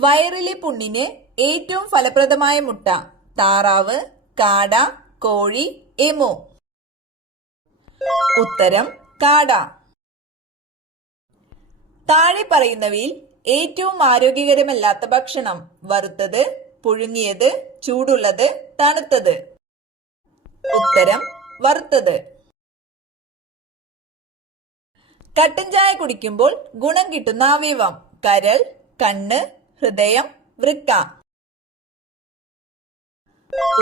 വയറിലെ പുണ്ണിന് ഏറ്റവും ഫലപ്രദമായ മുട്ട താറാവ്, കാട, കോഴി, എമു. ഉത്തരം കാട. താഴെ പറയുന്നവയിൽ ഏറ്റവും ആരോഗ്യകരമല്ലാത്ത ഭക്ഷണം വറുത്തത്, പുഴുങ്ങിയത്, ചൂടുള്ളത്, തണുത്തത്. ഉത്തരം വറുത്തത്. കട്ടൻ ചായ കുടിക്കുമ്പോൾ ഗുണം കിട്ടുന്ന അവയവം കരൾ, കണ്ണ്, ഹൃദയം, വൃക്ക.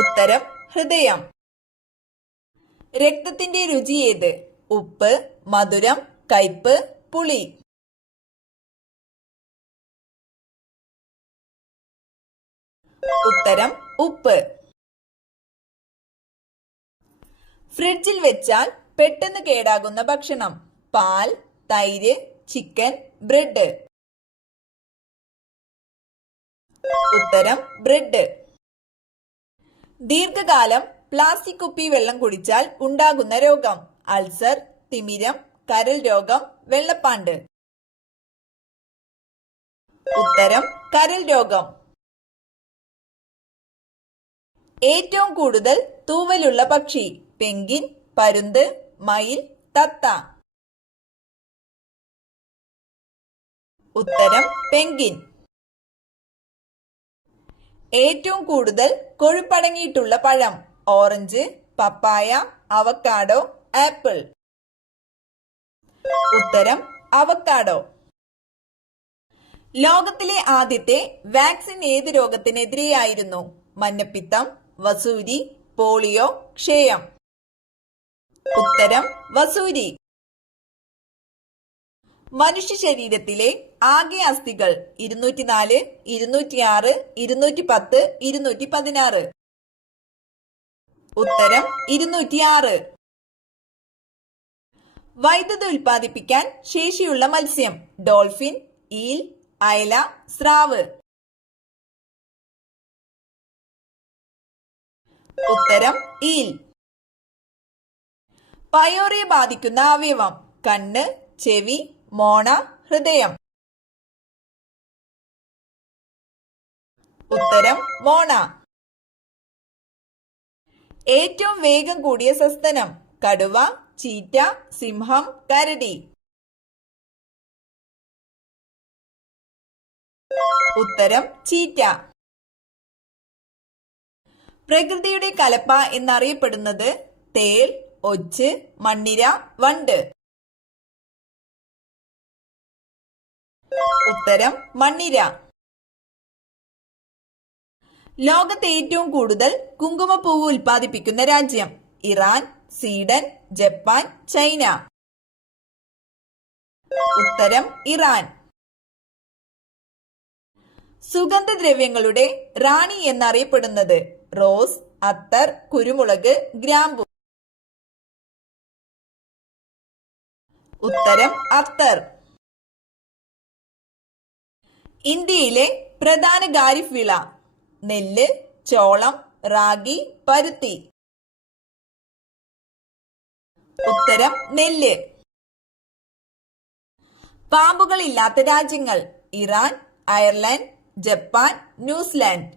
ഉത്തരം ഹൃദയം. രക്തത്തിന്റെ രുചി ഏത്? ഉപ്പ്, മധുരം, കയ്പ്, പുളി. ഉത്തരം ഉപ്പ്. ഫ്രിഡ്ജിൽ വെച്ചാൽ പെട്ടെന്ന് കേടാകുന്ന ഭക്ഷണം പാൽ, തൈര്, ചിക്കൻ, ബ്രെഡ്. ഉത്തരം ബ്രെഡ്. ദീർഘകാലം പ്ലാസ്റ്റിക് കുപ്പി വെള്ളം കുടിച്ചാൽ ഉണ്ടാകുന്ന രോഗം അൾസർ, തിമിരം, കരൾ രോഗം, വെള്ളപ്പാണ്ട്. ഉത്തരം കരൾ രോഗം. ഏറ്റവും കൂടുതൽ തൂവലുള്ള പക്ഷി പെൻഗ്വിൻ, പരുന്ത്, മയിൽ, തത്ത. ഉത്തരം പെൻഗ്വിൻ. ഏറ്റവും കൂടുതൽ കൊഴുപ്പടങ്ങിയിട്ടുള്ള പഴം ഓറഞ്ച്, പപ്പായ, അവക്കാഡോ, ആപ്പിൾ. ഉത്തരം അവക്കാഡോ. ലോകത്തിലെ ആദ്യത്തെ വാക്സിൻ ഏത് രോഗത്തിനെതിരെയായിരുന്നു? മഞ്ഞപ്പിത്തം, വസൂരി, പോളിയോ, ക്ഷയം. ഉത്തരം വസൂരി. മനുഷ്യ ശരീരത്തിലെ ആകെ അസ്ഥികൾ 204, 206, 210, 216. ഉത്തരം 206. വൈദ്യുതി ഉൽപ്പാദിപ്പിക്കാൻ ശേഷിയുള്ള മത്സ്യം ഡോൾഫിൻ, ഈൽ, അയല, സ്രാവ്. ഉത്തരം ഈൽ. പയോറിയെ ബാധിക്കുന്ന അവയവം കണ്ണ്, ചെവി, മോണ, ഹൃദയം. ഉത്തരം മോണ. ഏറ്റവും വേഗം കൂടിയ സസ്തനം കടുവ, ചീറ്റ, സിംഹം, കരടി. ഉത്തരം ചീറ്റ. പ്രകൃതിയുടെ കലപ്പ എന്നറിയപ്പെടുന്നത് തേൾ, ഒച്ച്, മണ്ണിര, വണ്ട്. ഉത്തരം മണ്ണിര. ലോകത്തെ ഏറ്റവും കൂടുതൽ കുങ്കുമപ്പൂവ് ഉൽപ്പാദിപ്പിക്കുന്ന രാജ്യം ഇറാൻ, സ്വീഡൻ, ജപ്പാൻ, ചൈന. ഉത്തരം ഇറാൻ. സുഗന്ധദ്രവ്യങ്ങളുടെ റാണി എന്നറിയപ്പെടുന്നത് റോസ്, അത്തർ, കുരുമുളക്, ഗ്രാമ്പു. ഉത്തരം അത്തർ. ഇന്ത്യയിലെ പ്രധാന ഖാരിഫ് വിള നെല്ല്, ചോളം, റാഗി, പരുത്തി. ഉത്തരം നെല്ല്. പാമ്പുകൾ ഇല്ലാത്ത രാജ്യങ്ങൾ ഇറാൻ, അയർലൻഡ്, ജപ്പാൻ, ന്യൂസിലാൻഡ്.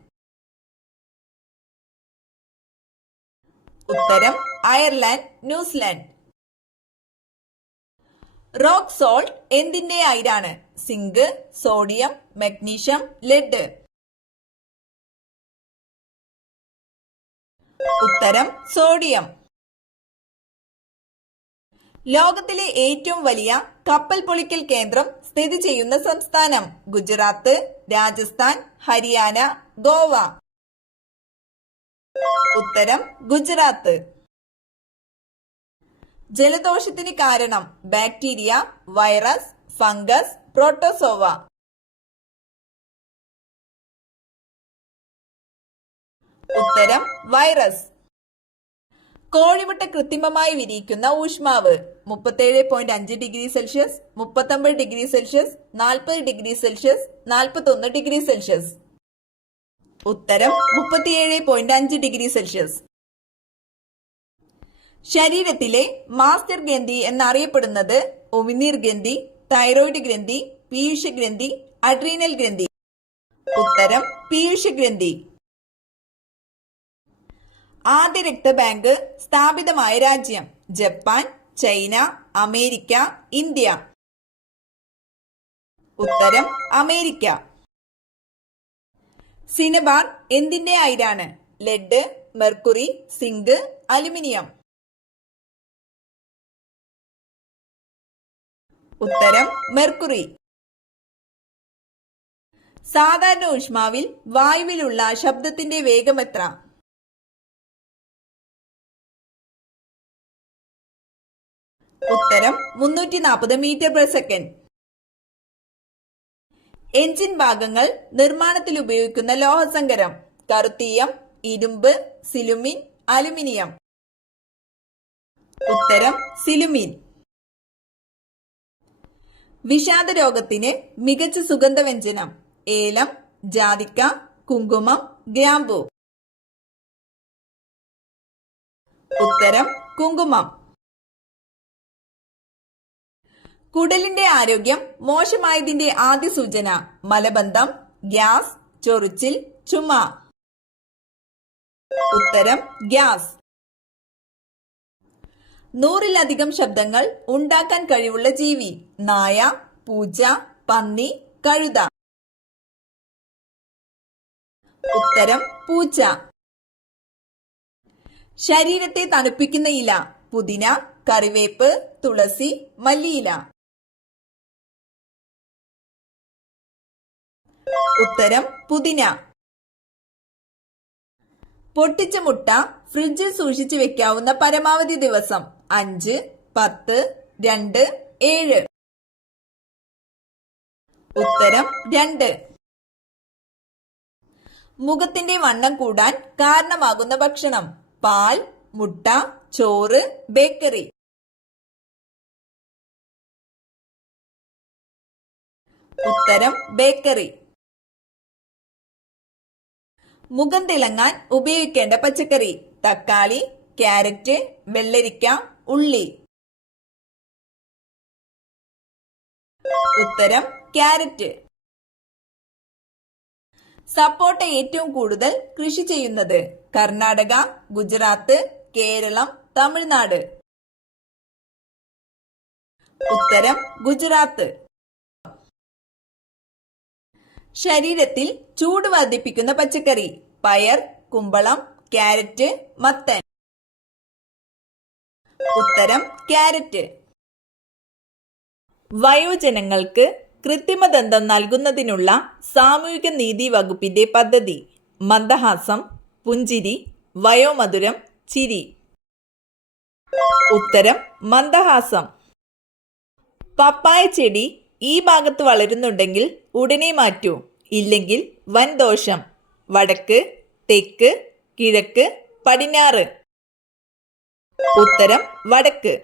ഉത്തരം അയർലൻഡ്, ന്യൂസിലാൻഡ്. റോക്ക് സോൾട്ട് എന്തിന്റെ അയിരാണ്? Zinc, sodium, magnesium, lead. ഉത്തരം സോഡിയം. ലോകത്തിലെ ഏറ്റവും വലിയ കപ്പൽ പൊളിക്കൽ കേന്ദ്രം സ്ഥിതി ചെയ്യുന്ന സംസ്ഥാനം ഗുജറാത്ത്, രാജസ്ഥാൻ, ഹരിയാന, ഗോവ. ഉത്തരം ഗുജറാത്ത്. ജലദോഷത്തിന് കാരണം ബാക്ടീരിയ, വൈറസ്, ഫംഗസ്, പ്രോട്ടോസോവ. ഉത്തരം വൈറസ്. കോഴിമുട്ട കൃത്രിമമായി വിരിയിക്കുന്ന ഊഷ്മാവ് 37.5 degree Celsius, 39 degree Celsius, 40 degree Celsius, 41 degree Celsius. ഉത്തരം 37.5 ഡിഗ്രി സെൽഷ്യസ്. ശരീരത്തിലെ മാസ്റ്റർ ഗ്രന്ഥി എന്നറിയപ്പെടുന്നത് ഉമിനീർ ഗ്രന്ഥി, തൈറോയിഡ് ഗ്രന്ഥി, പീയൂഷ ഗ്രന്ഥി, അഡ്രീനൽ ഗ്രന്ഥി. ഉത്തരം പീയൂഷഗ്രന്ഥി. ആദ്യ രക്തബാങ്ക് സ്ഥാപിതമായ രാജ്യം? Japan, China, America, India. ഉത്തരം അമേരിക്ക. സിനബാർ എന്തിന്റെ അയിരാണ്? Lead, mercury, zinc, aluminium. ഉത്തരം മെർക്കുറി. സാധാരണ ഊഷ്മാവിൽ വായുവിലുള്ള ശബ്ദത്തിന്റെ വേഗം എത്ര? ഉത്തരം 340 മീറ്റർ പെർ സെക്കൻഡ്. എഞ്ചിൻ ഭാഗങ്ങൾ നിർമ്മാണത്തിൽ ഉപയോഗിക്കുന്ന ലോഹസങ്കരം? കറുത്തീയം, ഇരുമ്പ്, സിലുമിൻ, അലുമിനിയം. ഉത്തരം സിലുമിൻ. വിഷാദ രോഗത്തിന് മികച്ച സുഗന്ധവ്യഞ്ജനം? ഏലം, ജാതിക്ക, കുങ്കുമം, ഗ്രാമ്പൂ. ഉത്തരം കുങ്കുമം. കുടലിന്റെ ആരോഗ്യം മോശമായതിന്റെ ആദ്യ സൂചന? മലബന്ധം, ഗ്യാസ്, ചൊറിച്ചിൽ, ചുമ. ഉത്തരം ഗ്യാസ്. 100-ലധികം ശബ്ദങ്ങൾ ഉണ്ടാക്കാൻ കഴിവുള്ള ജീവി? നായ, പൂച്ച, പന്നി, കഴുത. ഉത്തരം പൂച്ച. ശരീരത്തെ തണുപ്പിക്കുന്ന ഇല? പുതിന, കറിവേപ്പ്, തുളസി, മല്ലിയില. ഉത്തരം പുതിന. പൊട്ടിച്ച മുട്ട ഫ്രിഡ്ജിൽ സൂക്ഷിച്ചു വെക്കാവുന്ന പരമാവധി ദിവസം? 5, 10, 2, 7. ഉത്തരം 2. മുഖത്തിന്റെ വണ്ണം കൂടാൻ കാരണമാകുന്ന ഭക്ഷണം? പാൽ, മുട്ട, ചോറ്, ബേക്കറി. ഉത്തരം ബേക്കറി. മുഖം തിളങ്ങാൻ ഉപയോഗിക്കേണ്ട പച്ചക്കറി? തക്കാളി, ക്യാരറ്റ്, വെള്ളരിക്ക, ഉള്ളി. ഉത്തരം ക്യാരറ്റ്. സപ്പോട്ട ഏറ്റവും കൂടുതൽ കൃഷി ചെയ്യുന്നത്? കർണാടക, ഗുജറാത്ത്, കേരളം, തമിഴ്നാട്. ഉത്തരം ഗുജറാത്ത്. ശരീരത്തിൽ ചൂട് വർദ്ധിപ്പിക്കുന്ന പച്ചക്കറി? പയർ, കുമ്പളം, ക്യാരറ്റ്, മത്തൻ. ഉത്തരം ക്യാരറ്റ്. വയോജനങ്ങൾക്ക് കൃത്രിമദന്തം നൽകുന്നതിനുള്ള സാമൂഹിക നീതി വകുപ്പിന്റെ പദ്ധതി? മന്ദഹാസം, പുഞ്ചിരി, വയോമധുരം, ചിരി. ഉത്തരം മന്ദഹാസം. പപ്പായ ചെടി ഈ ഭാഗത്ത് വളരുന്നുണ്ടെങ്കിൽ ഉടനെ മാറ്റൂ, ഇല്ലെങ്കിൽ വൻ ദോഷം. വടക്ക്, തെക്ക്, കിഴക്ക്, പടിഞ്ഞാറ്. ഉത്തരം വടക്ക്.